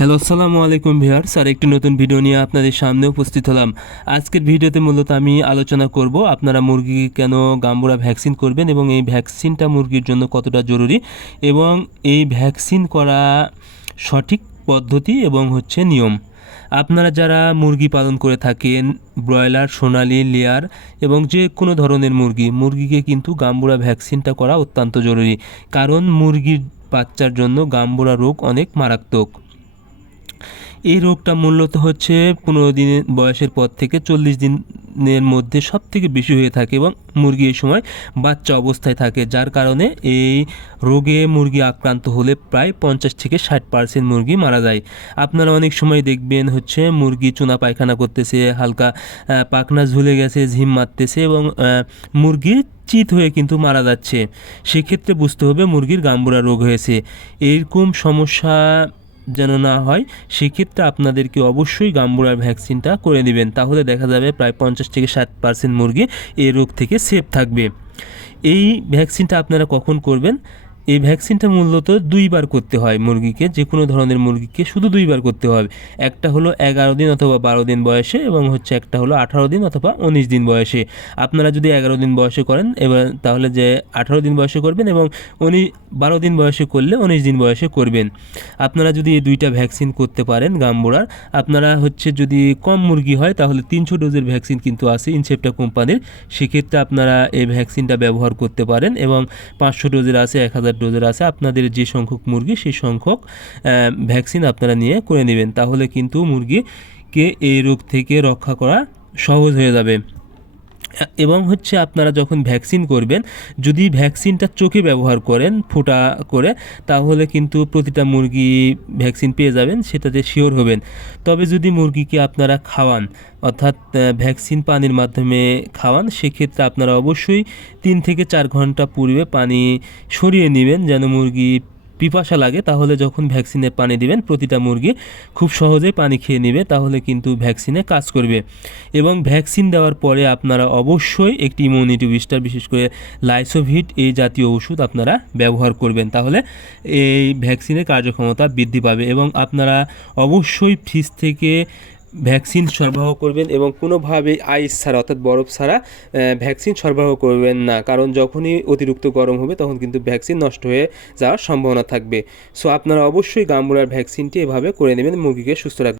Hello, আসসালামু আলাইকুম viewers. আর একটি নতুন ভিডিও নিয়ে আপনাদের সামনে উপস্থিত হলাম। আজকের ভিডিওতে মূলত আমি আলোচনা করব আপনারা মুরগিকে কেন গাম্বুরা ভ্যাকসিন করবেন এবং এই ভ্যাকসিনটা মুরগির জন্য কতটা জরুরি এবং এই ভ্যাকসিন করা সঠিক পদ্ধতি এবং নিয়ম। আপনারা যারা মুরগি পালন করে থাকেন, ব্রয়লার, সোনালি, লেয়ার এবং যে কোনো ধরনের মুরগিকে কিন্তু গাম্বুরা ভ্যাকসিনটা করা অত্যন্ত জরুরি, কারণ মুরগির বাচ্চার জন্য গাম্বুরা রোগ অনেক মারাত্মক। এই রোগটা মূলত 15 দিনের বয়সের পর থেকে 40 দিনের মধ্যে সব থেকে বেশি হয়ে থাকে এবং মুরগি এই সময় বাচ্চা অবস্থায় থাকে, যার কারণে এই রোগে মুরগি আক্রান্ত হলে প্রায় 50 থেকে 60% মুরগি মারা যায়। আপনারা অনেক সময় দেখবেন মুরগি চুনা পায়খানা করতেছে, হালকা পাখনা ঝুলে গেছে, ঝিম মারতেছে এবং মুরগি চিত হয়ে কিন্তু মারা যাচ্ছে। সেক্ষেত্রে বুঝতে হবে মুরগির গাম্বুরা রোগ হয়েছে। এইরকম সমস্যা যেন না হয়, সেক্ষেত্রে আপনাদেরকে অবশ্যই গাম্বুরার ভ্যাকসিনটা করে নেবেন। তাহলে দেখা যাবে প্রায় 50 থেকে 60% মুরগি এই রোগ থেকে সেফ থাকবে। এই ভ্যাকসিনটা আপনারা কখন করবেন? এই ভ্যাকসিনটা মূলত 2বার করতে হয় মুরগিকে, যে কোনো ধরনের মুরগিকে শুধু 2বার করতে হবে। একটা হলো 11 দিন অথবা 12 দিন বয়সে এবং একটা হলো 18 দিন অথবা 19 দিন বয়সে। আপনারা যদি 11 দিন বয়সে করেন এবার তাহলে যে 18 দিন বয়সে করবেন এবং 12 দিন বয়সে করলে 19 দিন বয়সে করবেন। আপনারা যদি এই 2টা ভ্যাকসিন করতে পারেন গাম্বুরার, আপনারা যদি কম মুরগি হয় তাহলে 300 ডোজের ভ্যাকসিন কিন্তু আছে ইনসেপ্টা কোম্পানির, সেক্ষেত্রে আপনারা এই ভ্যাকসিনটা ব্যবহার করতে পারেন এবং 500 ডোজের আছে, 1000 ডোজের আছে। আপনাদের যে সংখ্যক মুরগি সেই সংখ্যক ভ্যাকসিন আপনারা নিয়ে করে নেবেন, তাহলে কিন্তু মুরগিকে এই রোগ থেকে রক্ষা করা সহজ হয়ে যাবে। এবং আপনারা যখন ভ্যাকসিন করবেন, যদি ভ্যাকসিনটা চোখে ব্যবহার করেন ফোঁটা করে, তাহলে কিন্তু প্রতিটা মুরগি ভ্যাকসিন পেয়ে যাবেন, সেটাতে শিওর হবেন। তবে যদি মুরগিকে আপনারা খাওয়ান, অর্থাৎ ভ্যাকসিন পানির মাধ্যমে খাওয়ান, সেক্ষেত্রে আপনারা অবশ্যই 3 থেকে 4 ঘন্টা পূর্বে পানি সরিয়ে নেবেন, যেন মুরগি পিপাসা লাগে। তাহলে যখন ভ্যাকসিনের পানি দিবেন প্রতিটা মুরগি খুব সহজেই পানি খেয়ে নেবে, তাহলে কিন্তু ভ্যাকসিনে কাজ করবে। এবং ভ্যাকসিন দেওয়ার পরে আপনারা অবশ্যই একটি ইমিউনিটি বুস্টার, বিশেষ করে লাইসোভিট এই জাতীয় ওষুধ আপনারা ব্যবহার করবেন, তাহলে এই ভ্যাকসিনের কার্যক্ষমতা বৃদ্ধি পাবে। এবং আপনারা অবশ্যই ফ্রিজ থেকে ভ্যাকসিন সরবরাহ করবেন এবং কোনোভাবে আইস ছাড়া, অর্থাৎ বরফ ছাড়া ভ্যাকসিন সরবরাহ করবেন না, কারণ যখনই অতিরিক্ত গরম হবে তখন কিন্তু ভ্যাকসিন নষ্ট হয়ে যাওয়ার সম্ভাবনা থাকবে। সো আপনারা অবশ্যই গাম্বুরার ভ্যাকসিনটি এভাবে করে নেবেন, মুরগিকে সুস্থ রাখবেন।